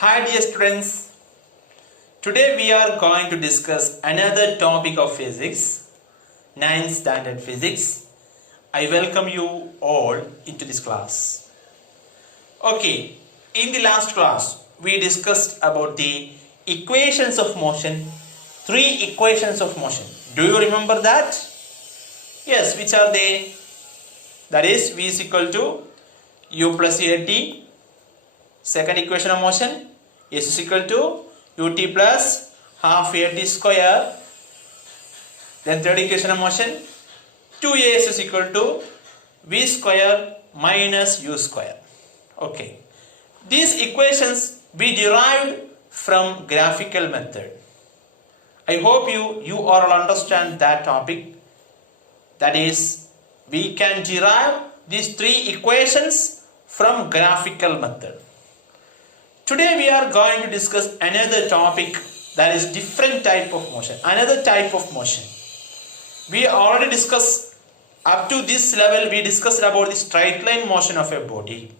Hi dear students, today we are going to discuss another topic of physics, 9th standard physics. I welcome you all into this class. Okay, in the last class we discussed about the equations of motion, 3 equations of motion. Do you remember that? Yes, which are they? That is V is equal to U plus AT. Second equation of motion, S is equal to ut plus half AT square. Then third equation of motion, 2as is equal to V square minus U square. Okay. These equations we derived from graphical method. I hope you all understand that topic. That is, we can derive these 3 equations from graphical method. Today we are going to discuss another topic, that is different type of motion, another type of motion. We already discussed up to this level, we discussed about the straight line motion of a body.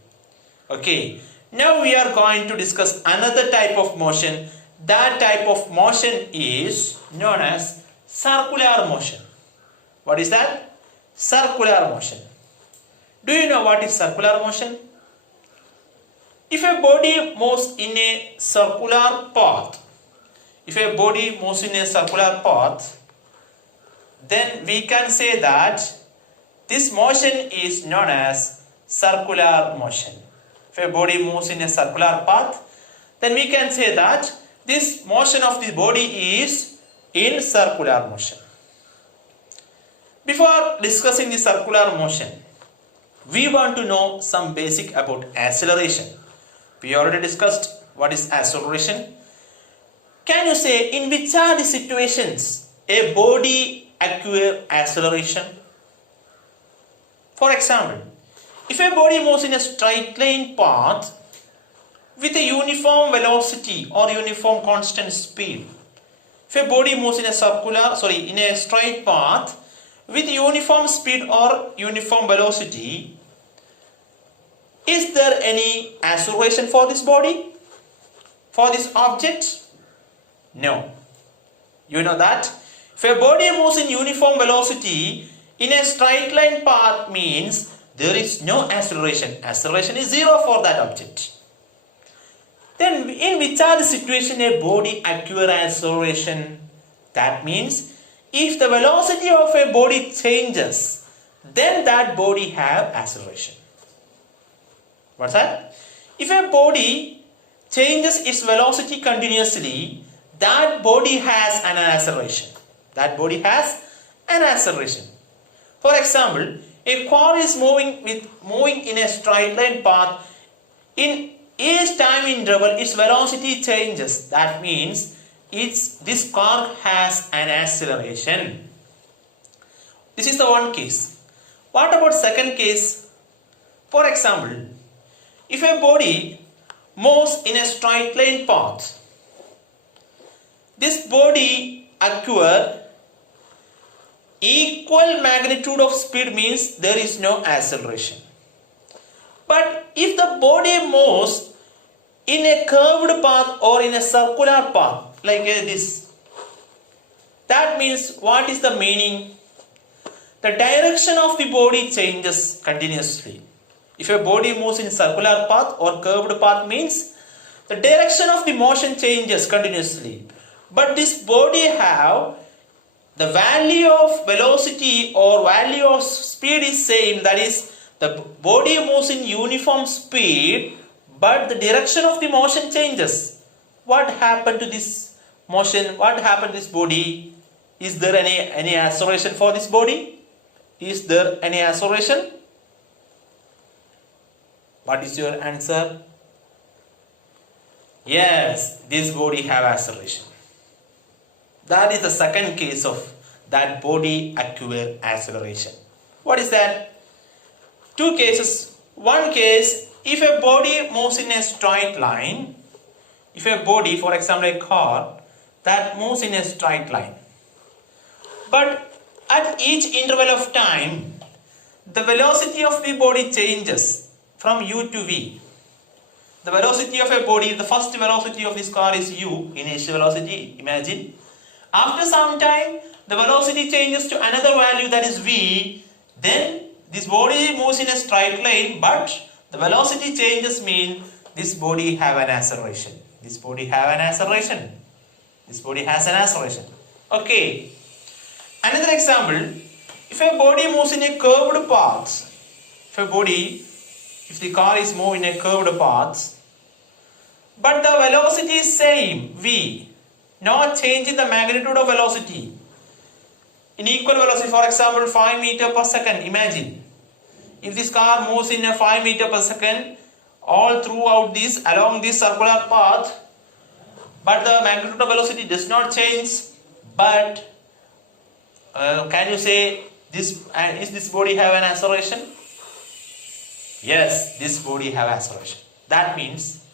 Okay, now we are going to discuss another type of motion. That type of motion is known as circular motion. What is that? Circular motion. Do you know what is circular motion? If a body moves in a circular path, then we can say that this motion is known as circular motion. If a body moves in a circular path, then we can say that this motion of the body is in circular motion. Before discussing the circular motion, we want to know some basic about acceleration. We already discussed what is acceleration. Can you say in which are the situations a body acquires acceleration? For example, if a body moves in a straight line path with a uniform velocity or uniform constant speed, if a body moves in a straight path with uniform speed or uniform velocity, is there any acceleration for this body, for this object? No. You know that if a body moves in uniform velocity in a straight line path means there is no acceleration. Acceleration is 0 for that object. Then in which are the situation a body acquires acceleration? That means if the velocity of a body changes, then that body have acceleration. What's that? If a body changes its velocity continuously, that body has an acceleration. For example, a car is moving in a straight line path. In each time interval, its velocity changes. That means this car has an acceleration. This is the one case. What about second case? For example, if a body moves in a straight line path, this body acquires equal magnitude of speed means there is no acceleration. But if the body moves in a curved path or in a circular path like this, that means what is the meaning? The direction of the body changes continuously. If a body moves in a circular path or curved path means the direction of the motion changes continuously. But this body have the value of velocity or value of speed is same. That is, the body moves in uniform speed, but the direction of the motion changes. What happened to this motion? What happened to this body? Is there any acceleration for this body? Is there any acceleration? What is your answer? Yes, this body have acceleration. That is the second case of that body acquire acceleration. What is that? 2 cases. One case, if a body moves in a straight line, if a body, for example a car, that moves in a straight line, but at each interval of time, the velocity of the body changes from u to v. the velocity of a body, the first velocity of this car is u, initial velocity, imagine. After some time, the velocity changes to another value, that is v. Then this body moves in a straight line, but the velocity changes mean this body have an acceleration. This body have an acceleration. This body has an acceleration. Okay. Another example, if a body moves in a curved path, if the car is moving in a curved path, but the velocity is same, v, no change in the magnitude of velocity. In equal velocity, for example, 5 meter per second, imagine. If this car moves in a 5 meter per second, all throughout this, along this circular path, but the magnitude of velocity does not change, but can you say, is this body have an acceleration? Yes, this body have acceleration. That means,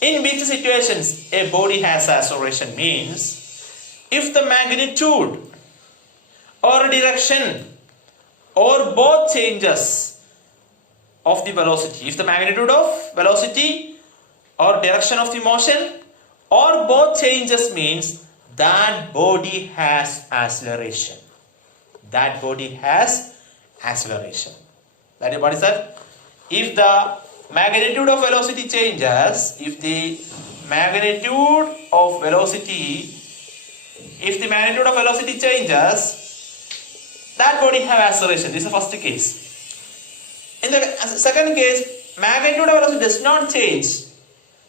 in which situations a body has acceleration means, if the magnitude or direction or both changes of the velocity, if the magnitude of velocity or direction of the motion or both changes means that body has acceleration. That body has acceleration. That is, what is that? If the magnitude of velocity changes, if the magnitude of velocity changes, that body have acceleration. This is the first case. In the second case, magnitude of velocity does not change.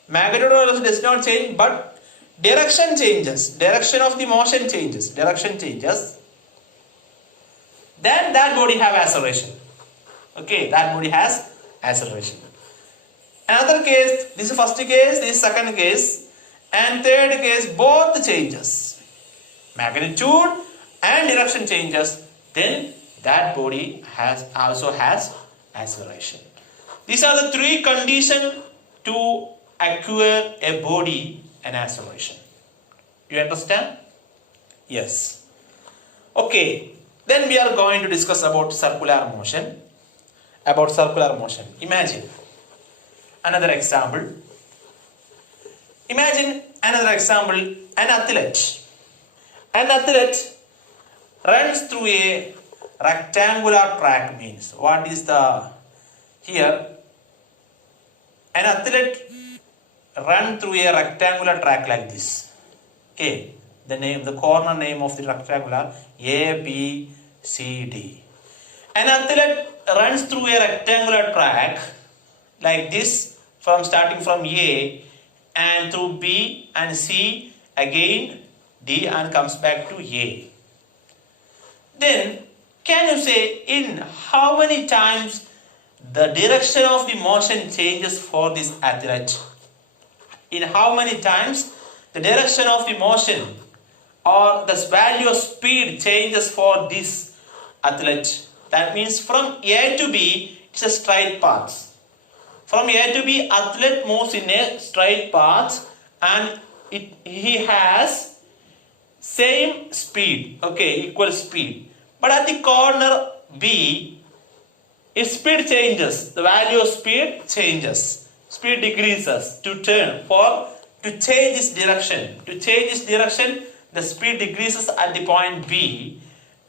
Magnitude of velocity does not change, but direction changes. Direction of the motion changes. Direction changes. Then that body have acceleration. Okay, that body has acceleration. Another case, this is first case, this is second case, and third case, both changes. Magnitude and direction changes, then that body also has acceleration. These are the three conditions to acquire a body and acceleration. You understand? Yes. Okay. Then we are going to discuss about circular motion. Imagine another example. An athlete. An athlete runs through a rectangular track means. What is the here? An athlete run through a rectangular track like this. Okay. The corner name of the rectangular A, B, C, D. An athlete runs through a rectangular track like this, starting from A and through B and C, again D, and comes back to A. Then can you say in how many times the direction of the motion changes for this athlete? In how many times the direction of the motion or the value of speed changes for this athlete? That means from A to B, it's a straight path. From A to B, athlete moves in a straight path and he has same speed, okay, equal speed. But at the corner B, its speed changes, the value of speed changes. Speed decreases to change its direction. To change its direction, the speed decreases at the point B.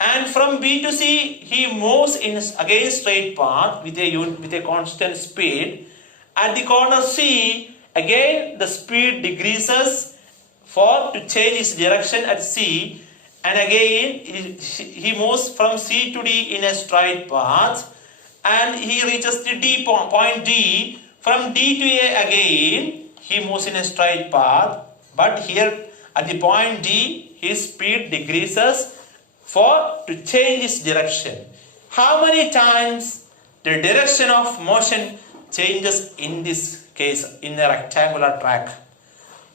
And from B to C, he moves in again straight path with a constant speed. At the corner C, again the speed decreases to change his direction at C. And again he moves from C to D in a straight path. And he reaches the point D. From D to A again, he moves in a straight path. But here at the point D, his speed decreases to change its direction. How many times the direction of motion changes in this case in the rectangular track?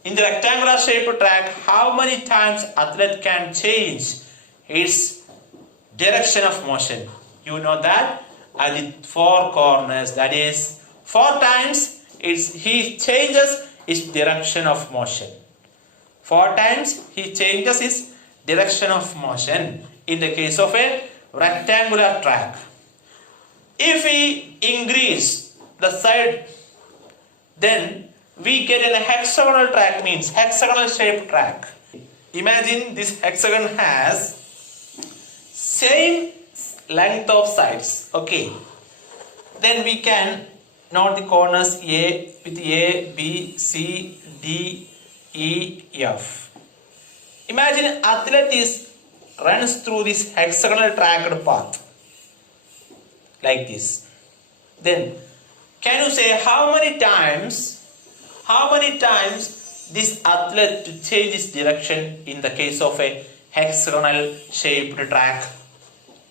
In the rectangular shaped track, how many times athlete can change its direction of motion? You know that at the four corners, that is 4 times he changes its direction of motion. 4 times he changes his direction of motion in the case of a rectangular track. If we increase the side, then we get a hexagonal track, means hexagonal shaped track. Imagine this hexagon has same length of sides. Okay. Then we can note the corners A with A, B, C, D, E, F. Imagine athlete runs through this hexagonal tracked path like this. Then can you say how many times this athlete to change its direction in the case of a hexagonal shaped track?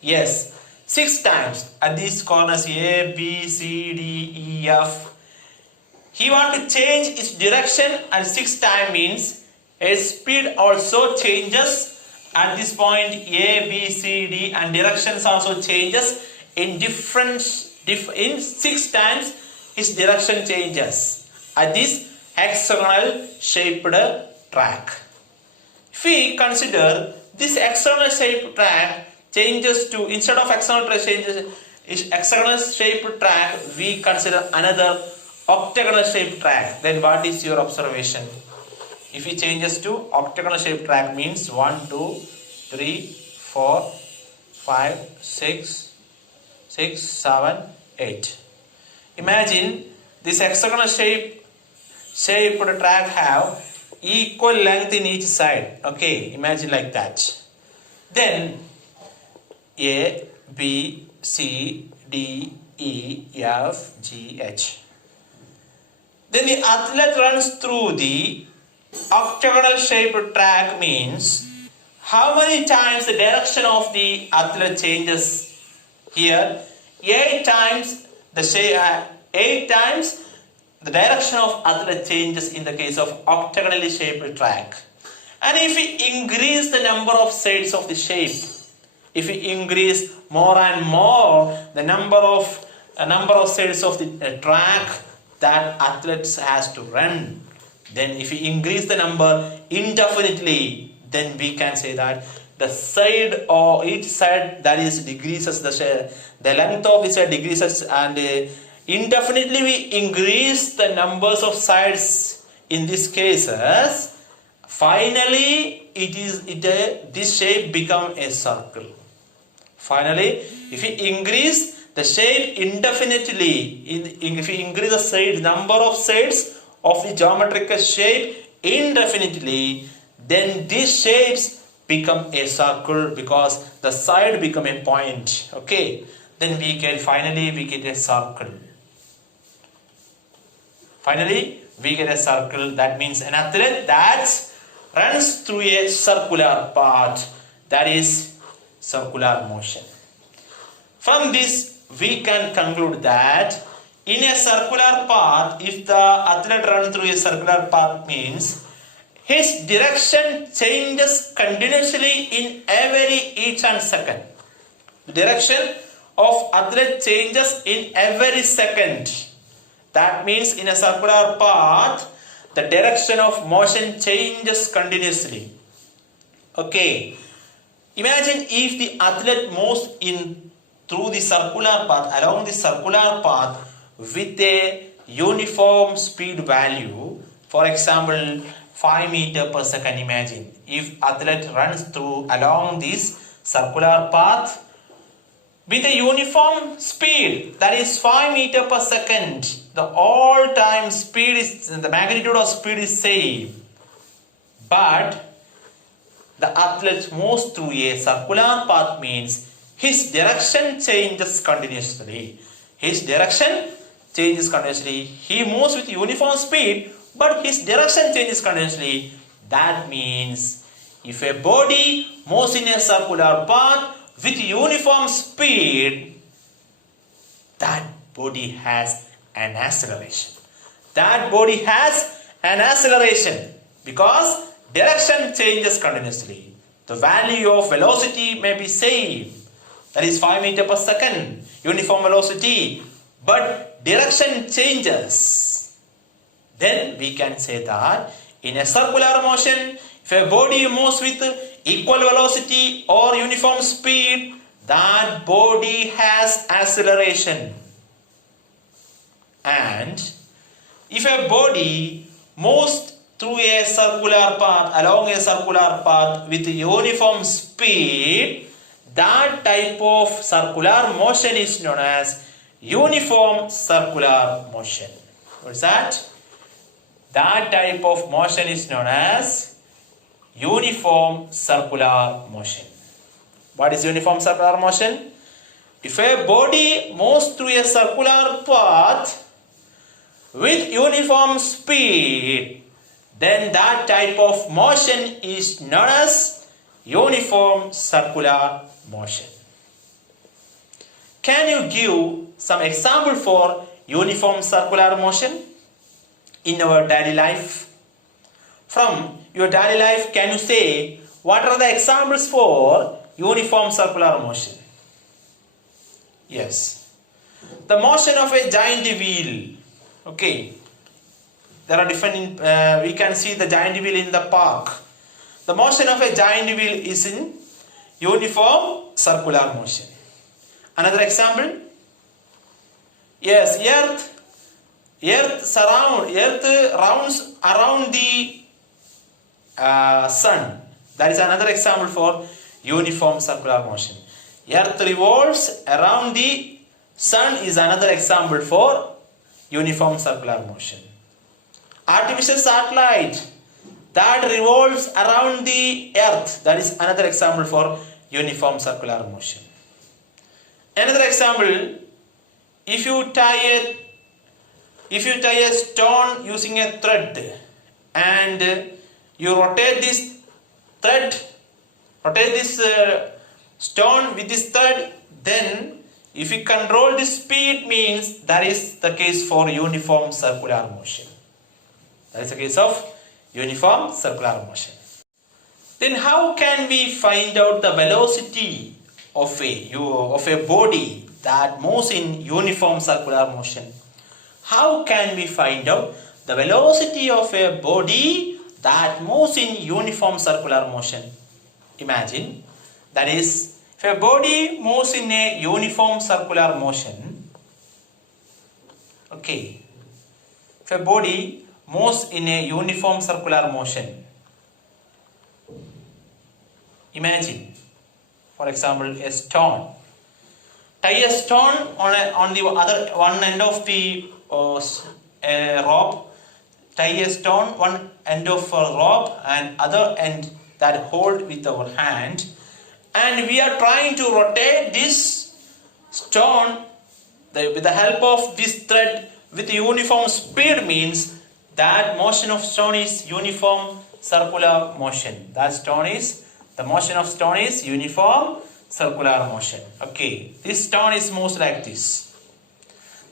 Yes, 6 times at these corners A, B, C, D, E, F. He want to change its direction and 6 times means its speed also changes at this point A, B, C, D, and directions also changes in in 6 times his direction changes at this hexagonal shaped track. If we consider this hexagonal shaped track changes to, instead of hexagonal shaped track, we consider another octagonal shaped track. Then what is your observation? If it changes to octagonal shaped track means 1, 2, 3, 4, 5, 6, 7, 8. Imagine this hexagonal shaped track have equal length in each side. Okay, imagine like that. Then A, B, C, D, E, F, G, H. Then the athlete runs through the octagonal shaped track means how many times the direction of the athlete changes here? 8 times the direction of athlete changes in the case of octagonally shaped track. And if we increase the number of sides of the shape, if we increase more and more the number of sides of the track that athletes has to run, then if we increase the number indefinitely, then we can say that the side or each side that is decreases the length of each side decreases, and indefinitely we increase the numbers of sides in these cases. Finally, this shape become a circle. Finally, if we increase the shape indefinitely, if we increase the number of sides of the geometrical shape indefinitely, then these shapes become a circle because the side become a point. Okay, then finally we get a circle. Finally, we get a circle. That means an athlete that runs through a circular path, that is circular motion. From this, we can conclude that in a circular path, if the athlete runs through a circular path means his direction changes continuously in each and second. The direction of athlete changes in every second. That means in a circular path, the direction of motion changes continuously. Okay. Imagine if the athlete moves through the circular path, along the circular path with a uniform speed value. For example, 5 meters per second. Imagine if athlete runs along this circular path with a uniform speed, that is 5 meters per second. The all-time speed is, the magnitude of speed is same, but the athlete moves through a circular path means his direction changes continuously. His direction changes continuously. He moves with uniform speed, but his direction changes continuously. That means if a body moves in a circular path with uniform speed, that body has an acceleration. That body has an acceleration because direction changes continuously. The value of velocity may be same, that is 5 meters per second, uniform velocity, but direction changes. Then we can say that in a circular motion, if a body moves with equal velocity or uniform speed, that body has acceleration. And if if a body moves through a circular path, along a circular path with uniform speed, that type of circular motion is known as uniform circular motion. What's that? That type of motion is known as uniform circular motion. What is uniform circular motion? If a body moves through a circular path with uniform speed, then that type of motion is known as uniform circular motion. Can you give some example for uniform circular motion in our daily life? From your daily life, can you say what are the examples for uniform circular motion? Yes. The motion of a giant wheel. Okay. There are different, we can see the giant wheel in the park. The motion of a giant wheel is in uniform circular motion. Another example? Yes, Earth rounds around the sun. That is another example for uniform circular motion. Earth revolves around the sun is another example for uniform circular motion. Artificial satellite that revolves around the earth, that is another example for uniform circular motion. Another example, if you tie a stone using a thread and you rotate this stone with this thread, then if you control the speed, means that is the case for uniform circular motion. That is the case of uniform circular motion. Then how can we find out the velocity of a body that moves in uniform circular motion? How can we find out the velocity of a body that moves in uniform circular motion? Imagine, that is, if a body moves in a uniform circular motion, okay, if a body moves in a uniform circular motion, imagine, for example, a stone. Tie a stone on the other one end of the rope. Tie a stone one end of a rope and other end that hold with our hand, and we are trying to rotate this stone with the help of this thread with uniform speed, means that motion of stone is uniform circular motion. The motion of stone is uniform circular motion. Okay, this stone is moves like this.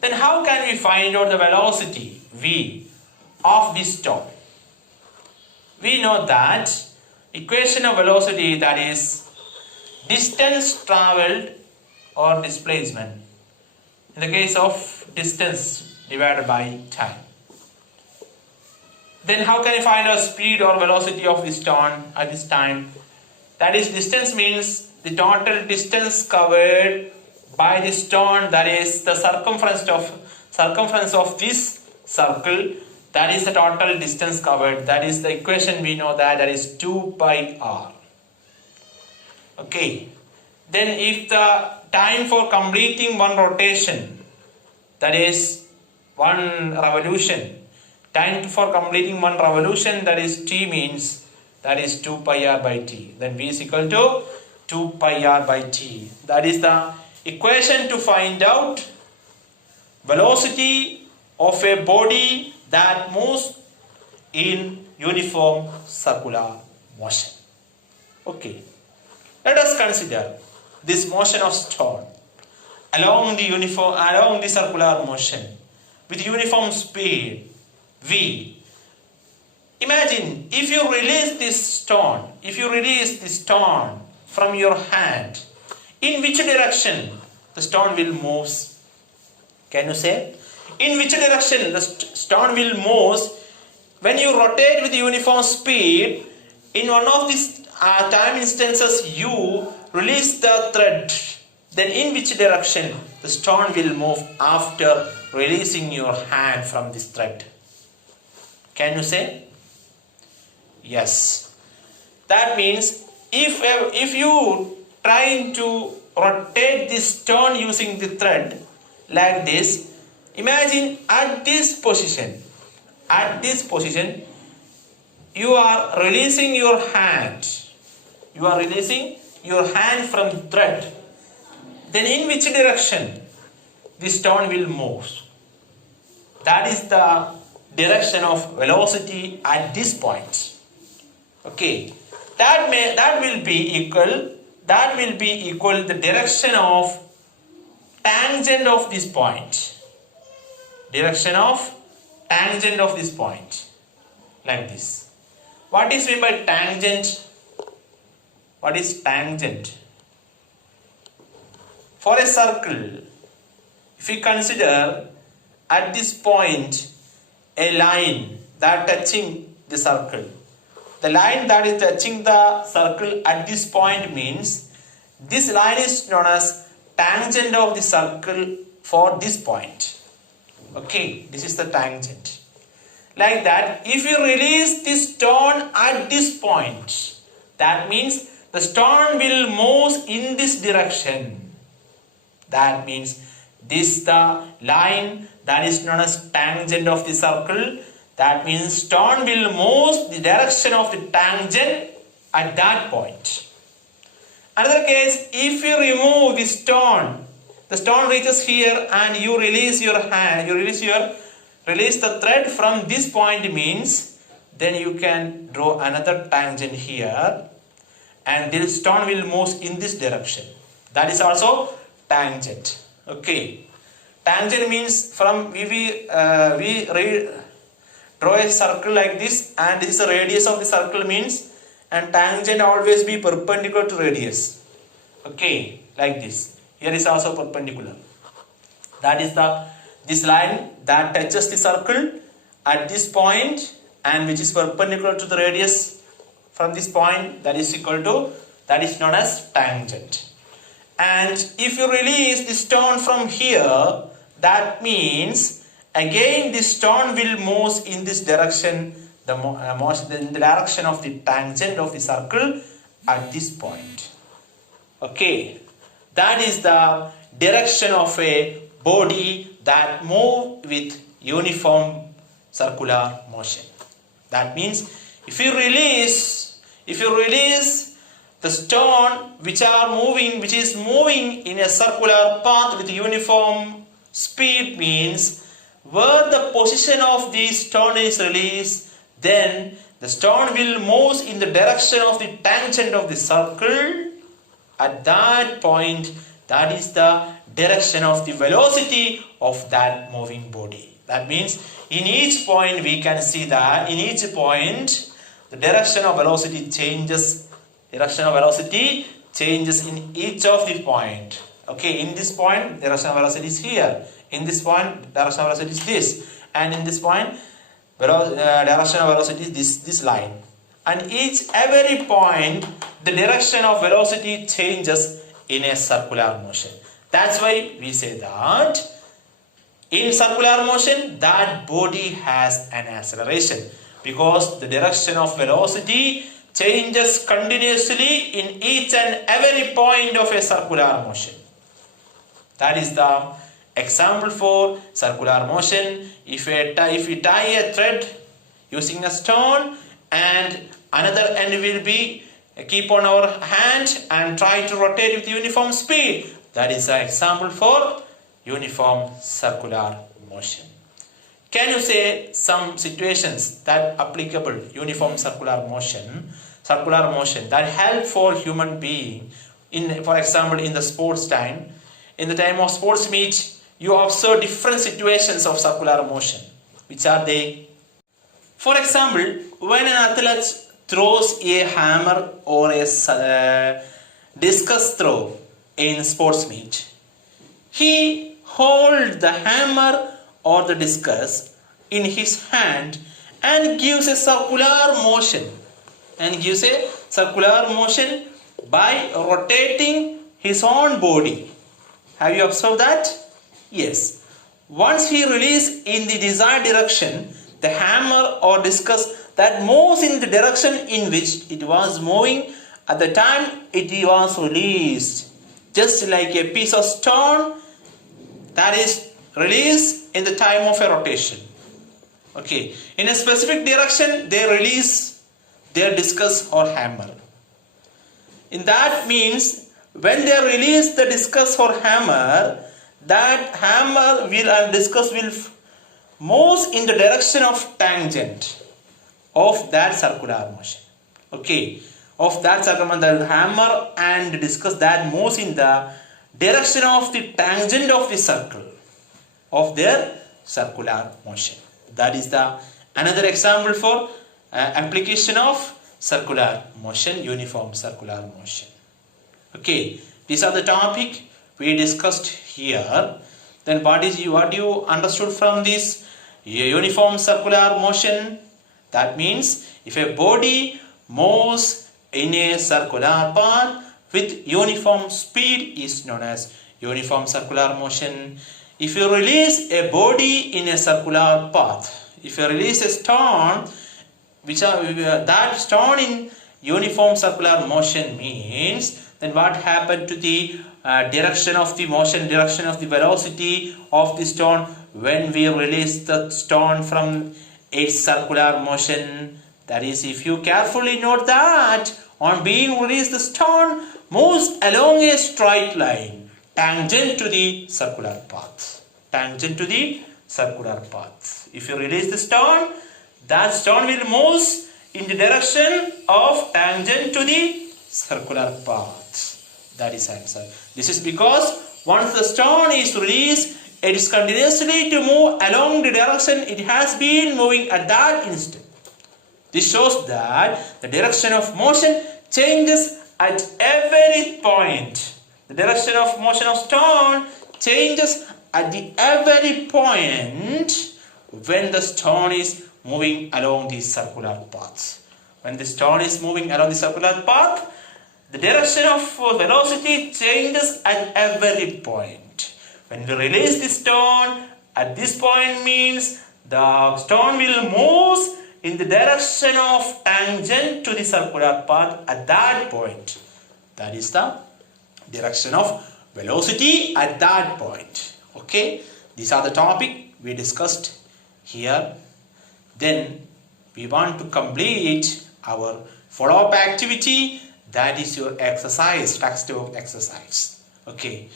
Then how can we find out the velocity v of this stone? We know that equation of velocity, that is distance traveled or displacement. In the case of distance divided by time. Then how can we find out speed or velocity of this stone at this time? That is, distance means the total distance covered by the stone, that is the circumference of this circle, that is the total distance covered. That is the equation, we know that is 2 pi r. Okay. Then if the time for completing one rotation, that is one revolution, time for completing one revolution, that is t, means that is 2 pi r by t. Then v is equal to 2 pi r by t. That is the equation to find out velocity of a body that moves in uniform circular motion. Okay, let us consider this motion of stone along the circular motion with uniform speed v. Imagine if you release this stone from your hand, in which direction the stone will move? Can you say? In which direction the stone will move when you rotate with uniform speed? In one of these time instances you release the thread, then in which direction the stone will move after releasing your hand from this thread? Can you say? Yes. That means if you try to rotate this stone using the thread like this, imagine at this position, you are releasing your hand. You are releasing your hand from thread. Then in which direction the stone will move? That is the direction of velocity at this point. Okay. That will be equal the direction of tangent of this point. Direction of tangent of this point. Like this. What is meant by tangent? What is tangent? For a circle, if we consider at this point a line that touching the circle, the line that is touching the circle at this point means this line is known as tangent of the circle for this point. Okay, this is the tangent. Like that, if you release this stone at this point, that means the stone will move in this direction. That means this the line that is known as tangent of the circle. That means stone will move the direction of the tangent at that point. Another case, if you remove the stone reaches here and you release your hand, release the thread from this point means then you can draw another tangent here and the stone will move in this direction. That is also tangent. Okay. Tangent means from we draw a circle like this and this is the radius of the circle means, and tangent always be perpendicular to radius. Okay, like this. Here is also perpendicular. That is this line that touches the circle at this point and which is perpendicular to the radius from this point, that is known as tangent. And if you release the stone from here, that means again this stone will move in this direction, in the direction of the tangent of the circle at this point. Okay, that is the direction of a body that move with uniform circular motion. That means if you release the stone which is moving in a circular path with uniform speed means where the position of the stone is released, then the stone will move in the direction of the tangent of the circle at that point. That is the direction of the velocity of that moving body. That means in each point we can see that in each point the direction of velocity changes. Direction of velocity changes in each of the point. Okay, in this point direction of velocity is here. In this point direction of velocity is this, and in this point direction of velocity is this line. And every point the direction of velocity changes in a circular motion. That's why we say that in circular motion that body has an acceleration, because the direction of velocity changes continuously in each and every point of a circular motion. That is the example for circular motion. If we tie a thread using a stone and another end will be keep on our hand and try to rotate with uniform speed, that is an example for uniform circular motion. Can you say some situations that applicable uniform circular motion that help for human being in, for example, in the sports time, in the time of sports meet, you observe different situations of circular motion. Which are they? For example, when an athlete throws a hammer or a discus throw in sports meet, he holds the hammer or the discus in his hand and gives a circular motion by rotating his own body. Have you observed that? Yes. Once he releases in the desired direction, the hammer or discus that moves in the direction in which it was moving at the time it was released. Just like a piece of stone that is released in the time of a rotation. Okay, in a specific direction they release their discus or hammer. In that means when they release the discus or hammer, that hammer will and discus will move in the direction of tangent of that circular motion. Okay, of that circular motion, the hammer and discus that moves in the direction of the tangent of the circle of their circular motion. That is the another example for application of circular motion, uniform circular motion. Okay, these are the topic we discussed here. Then what you understood from this uniform circular motion? That means if a body moves in a circular path with uniform speed is known as uniform circular motion. If you release a body in a circular path, if you release a stone, that stone in uniform circular motion means, then what happened to the direction of the motion, direction of the velocity of the stone when we release the stone from its circular motion? That is, if you carefully note that on being released the stone moves along a straight line tangent to the circular path. Tangent to the circular path. If you release the stone, that stone will move in the direction of tangent to the circular path. That is answer. This is because once the stone is released, it is continuously to move along the direction it has been moving at that instant. This shows that the direction of motion changes at every point. The direction of motion of stone changes at the every point when the stone is moving along the circular path. When the stone is moving along the circular path, the direction of velocity changes at every point. When we release the stone at this point means the stone will move in the direction of tangent to the circular path at that point. That is the direction of velocity at that point. Okay, these are the topic we discussed here. Then we want to complete our follow-up activity, that is your exercise, textbook exercise. Okay,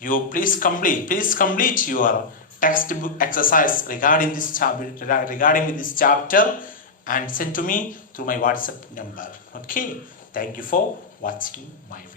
you please complete your textbook exercise regarding this chapter and send to me through my WhatsApp number. Okay, thank you for watching my video.